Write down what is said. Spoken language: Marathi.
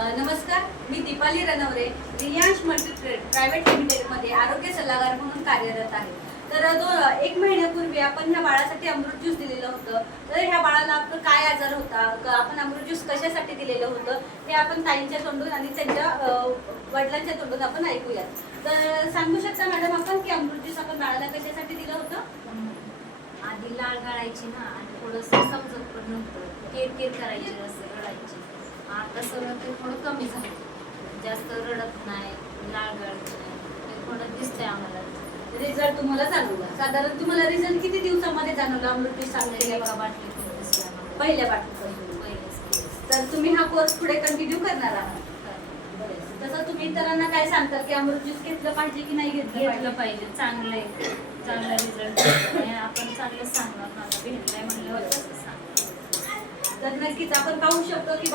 नमस्कार मी दीपाली रनवरे रियांश मल्टी प्रायव्हेट लिमिटेडमध्ये आरोग्य सल्लागार म्हणून कार्यरत आहे. तर दो एक महिन्यापूर्वी आपण ह्या बाळासाठी अमृत ज्यूस दिलेलं होतं. तर ह्या बाळाला आपलं काय आजार होता? आपण अमृत ज्यूस कशासाठी दिलेलं होतं? हे आपण ताईंच्या तोंडून आणि त्यांच्या वडिलांच्या तोंडून आपण ऐकूयात. तर सांगू शकता मॅडम आपण की अमृत ज्यूस आपण बाळाला कशासाठी दिलं होतं? आधी लाळ गाळायची ना आणि थोडंसं समजत पण नव्हतं. केर केर करायची असं आता सगळं ते थोडं कमी झालं जास्त रडत नाही लाळ गाळत नाही ते थोडं दिसतंय आम्हाला. रिझल्ट तुम्हाला जाणवला. साधारण तुम्हाला रिझल्ट किती दिवसामध्ये जाणवला? अमृत एका केल्यावर बाटली. पहिल्या बाटलीपासून. तर तुम्ही हा कोर्स पुढे कंटिन्यू करणार आहात? तसं तुम्ही इतरांना काय सांगता की अमृत ज्यूस घेतलं पाहिजे की नाही घेतलं घेतलं पाहिजे? चांगलं आहे. चांगला रिझल्ट आपण चांगलं सांगणार. भेटलंय म्हणल्यावर तसं सांग तर नक्कीच आपण पाहू शकतो की